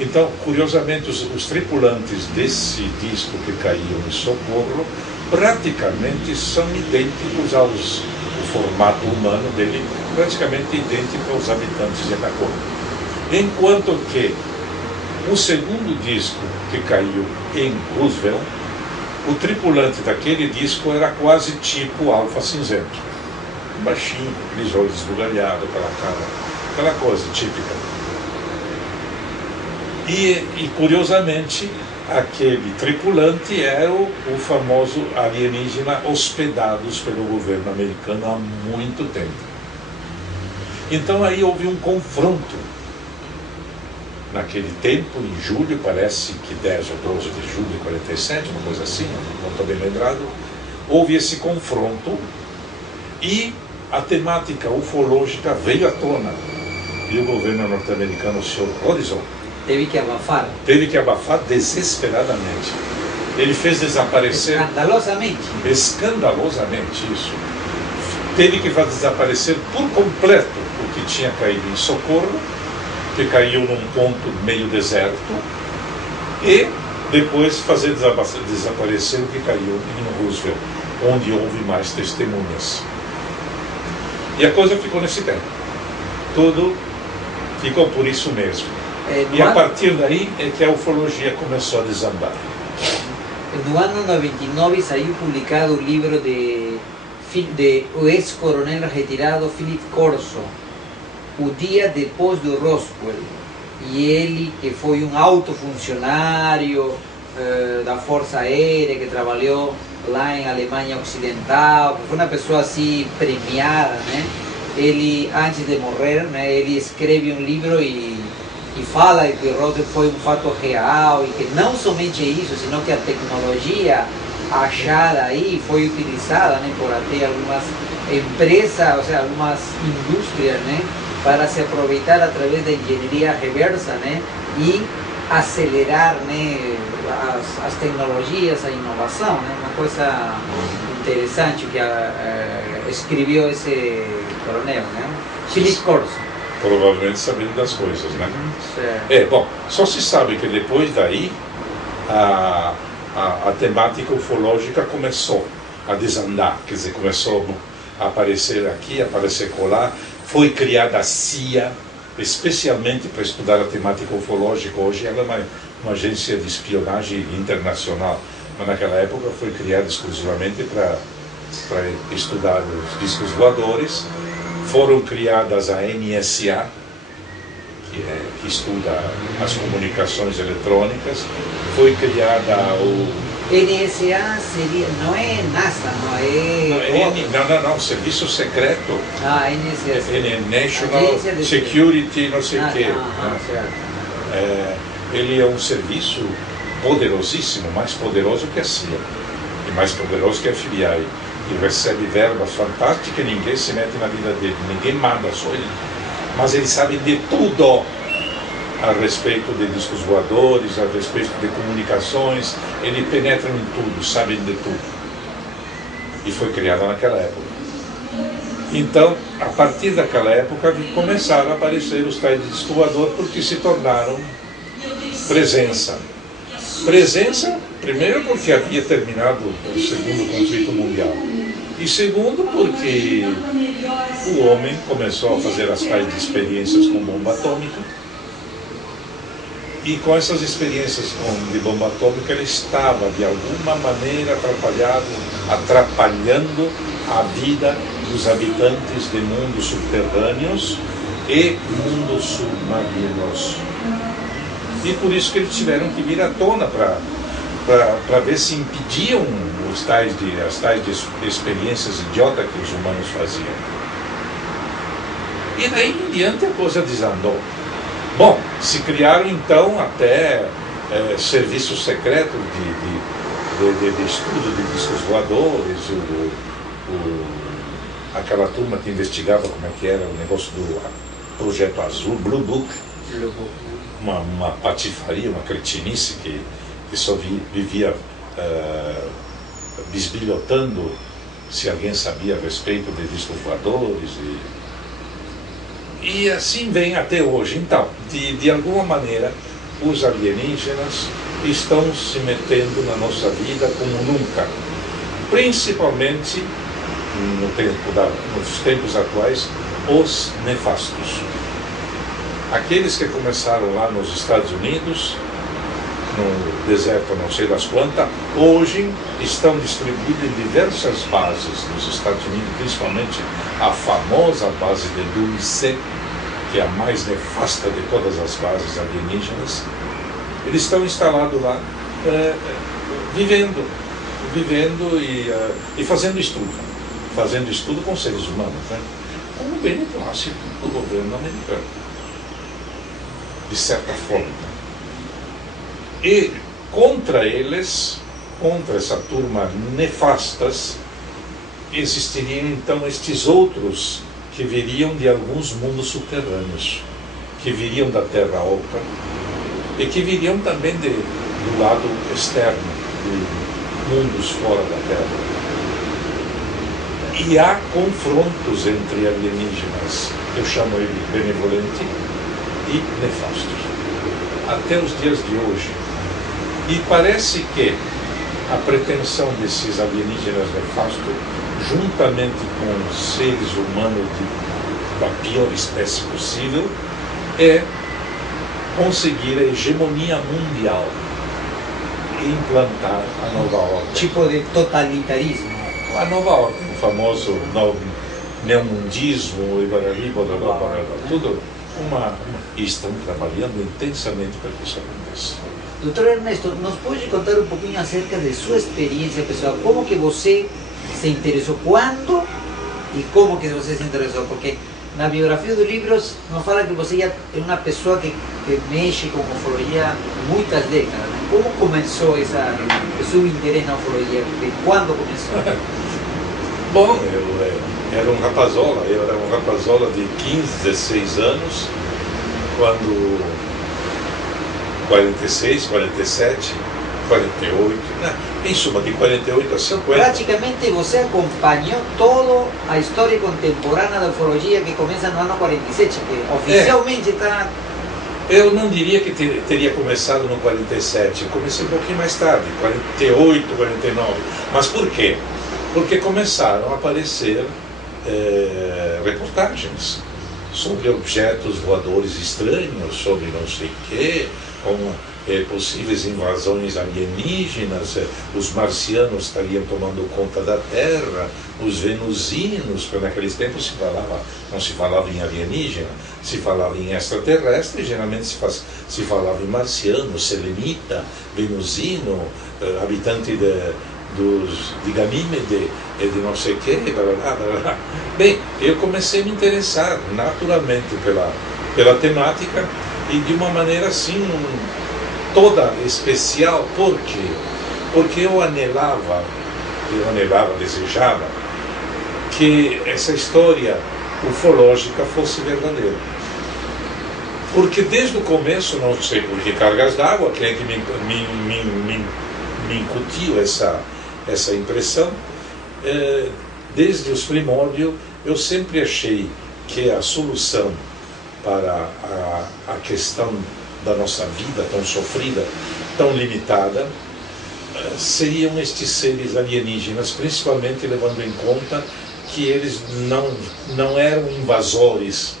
Então, curiosamente, os tripulantes desse disco que caiu em Socorro praticamente são idênticos o formato humano dele, praticamente idêntico aos habitantes de Atacoa. Enquanto que o segundo disco que caiu em Roosevelt, o tripulante daquele disco era quase tipo Alfa Cinzento. Baixinho, aqueles olhos esbugalhados, aquela cara, aquela coisa típica. E curiosamente, aquele tripulante era o famoso alienígena hospedados pelo governo americano há muito tempo. Então aí houve um confronto. Naquele tempo, em julho, parece que 10 ou 12 de julho de 47, uma coisa assim, não estou bem lembrado, houve esse confronto e a temática ufológica veio à tona. E o governo norte-americano se horrorizou. Teve que abafar. Teve que abafar desesperadamente. Ele fez desaparecer... Escandalosamente, isso. Teve que fazer desaparecer por completo o que tinha caído em Socorro, que caiu num ponto meio deserto, e depois fazer desaparecer o que caiu em Roosevelt, onde houve mais testemunhas. E a coisa ficou nesse tempo. Tudo ficou por isso mesmo. E a partir daí é que a ufologia começou a desambar. No ano 99 saiu publicado o livro de o ex-coronel retirado Philip Corso, O Dia Depois do Roswell. E ele, que foi um alto funcionário da Força Aérea, que trabalhou lá em Alemanha Ocidental, que foi uma pessoa assim premiada, né? Ele, antes de morrer, né, ele escreve um livro e fala que Roswell foi um fato real e que não somente isso, senão que a tecnologia achada aí foi utilizada, né, por até algumas empresas, ou seja, algumas indústrias, né, para se aproveitar através da engenharia reversa, né, e acelerar, né, as tecnologias, a inovação, né, uma coisa interessante que escreveu esse coronel, né, Philip Corso. Provavelmente sabendo das coisas, né? Bom, só se sabe que depois daí a temática ufológica começou a desandar, quer dizer, começou a aparecer aqui, a aparecer colar. Foi criada a CIA, especialmente para estudar a temática ufológica. Hoje ela é uma agência de espionagem internacional, mas naquela época foi criada exclusivamente para estudar os discos voadores. Foram criadas a NSA, que estuda as comunicações eletrônicas. Foi criada o... NSA seria, não é NASA, não é... Não, Serviço Secreto. NSA. National Security, não sei o quê. Certo. Ele é um serviço poderosíssimo, mais poderoso que a CIA, e mais poderoso que a FBI. E recebe verbas fantásticas, ninguém se mete na vida dele, ninguém manda, só ele. Mas ele sabe de tudo a respeito de discos voadores, a respeito de comunicações. Ele penetra em tudo, sabe de tudo. E foi criado naquela época. Então, a partir daquela época, começaram a aparecer os tais de disco voador, porque se tornaram presença. Presença, primeiro porque havia terminado o segundo conflito mundial. E segundo porque o homem começou a fazer as tais de experiências com bomba atômica. E com essas experiências de bomba atômica, ele estava, de alguma maneira, atrapalhando a vida dos habitantes de mundos subterrâneos e mundos submarinos. E por isso que eles tiveram que vir à tona para ver se impediam as tais de experiências idiotas que os humanos faziam. E daí em diante a coisa desandou. Bom, se criaram então até serviços secretos de estudo de discos voadores, aquela turma que investigava como é que era o negócio do Projeto Azul, Blue Book. Uma patifaria, uma cretinice que só vivia bisbilhotando se alguém sabia a respeito de discos voadores. E assim vem até hoje. Então, de alguma maneira, os alienígenas estão se metendo na nossa vida como nunca, principalmente nos tempos atuais, os nefastos. Aqueles que começaram lá nos Estados Unidos, no deserto não sei das quantas, hoje estão distribuídos em diversas bases nos Estados Unidos, principalmente a famosa base de Dulce, que é a mais nefasta de todas as bases alienígenas. Eles estão instalados lá, vivendo e fazendo estudo com seres humanos, né? Como o beneplácito do governo americano, de certa forma. E contra eles, contra essa turma nefastas, existiriam então estes outros que viriam de alguns mundos subterrâneos, que viriam da Terra Oca e que viriam também do lado externo, de mundos fora da Terra. E há confrontos entre alienígenas, eu chamo ele benevolente, e nefastos, até os dias de hoje. E parece que a pretensão desses alienígenas nefastos, juntamente com seres humanos da pior espécie possível, é conseguir a hegemonia mundial e implantar a nova ordem. Tipo de totalitarismo. A nova ordem, o famoso neomundismo, tudo e estão trabalhando intensamente para que isso aconteça. Doutor Ernesto, nos pode contar um pouquinho acerca de sua experiência pessoal? Como que você se interessou? Quando e como que você se interessou? Porque na biografia dos livros nos fala que você já é uma pessoa que mexe com ufologia há muitas décadas, né? Como começou o seu interesse na ufologia? De quando começou? Bom, eu era um rapazola de 15, 16 anos, quando 46, 47, 48, né? Em suma, de 48 a 50. Praticamente você acompanhou toda a história contemporânea da ufologia que começa no ano 47, que oficialmente está... Eu não diria que teria começado no 47, eu comecei um pouquinho mais tarde, 48, 49. Mas por quê? Porque começaram a aparecer reportagens sobre objetos voadores estranhos, sobre não sei o quê, com possíveis invasões alienígenas, os marcianos estariam tomando conta da Terra, os venusinos, porque naqueles tempos não se falava em alienígena, se falava em extraterrestre, geralmente se falava em marciano, selenita, venusino, habitante de Ganímede, de não sei o quê, blá, blá, blá, blá. Bem, eu comecei a me interessar naturalmente pela temática e de uma maneira assim toda especial. Por quê? Porque eu desejava que essa história ufológica fosse verdadeira. Porque desde o começo, não sei por que cargas d'água, quem é que me incutiu essa impressão, desde os primórdios, eu sempre achei que a solução para a questão da nossa vida tão sofrida, tão limitada, seriam estes seres alienígenas, principalmente levando em conta que eles não eram invasores,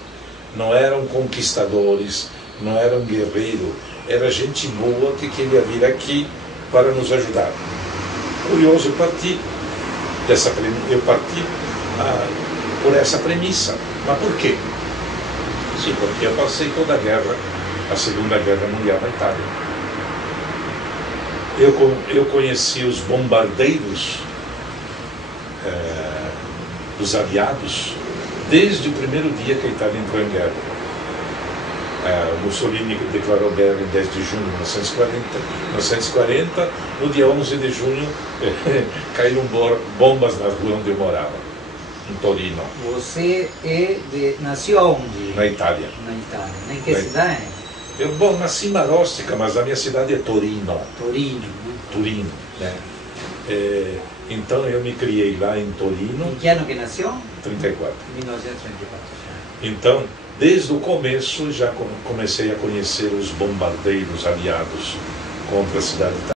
não eram conquistadores, não eram guerreiros, era gente boa que queria vir aqui para nos ajudar. Curioso, eu parti por essa premissa. Mas por quê? Sim, porque eu passei toda a Segunda Guerra Mundial na Itália. Eu conheci os bombardeiros dos aliados desde o primeiro dia que a Itália entrou em guerra. Mussolini declarou guerra em 10 de junho de 1940. No dia 11 de junho caíram bombas na rua onde eu morava, em Torino. Você nasceu aonde? Na Itália. Na Itália. Em que cidade? Eu nasci em Marostica, mas a minha cidade é Torino. Torino, né? Torino, né? Então eu me criei lá em Torino. Em que ano que nasceu? 34. 1934. Então, Desde o começo já comecei a conhecer os bombardeiros aliados contra a cidade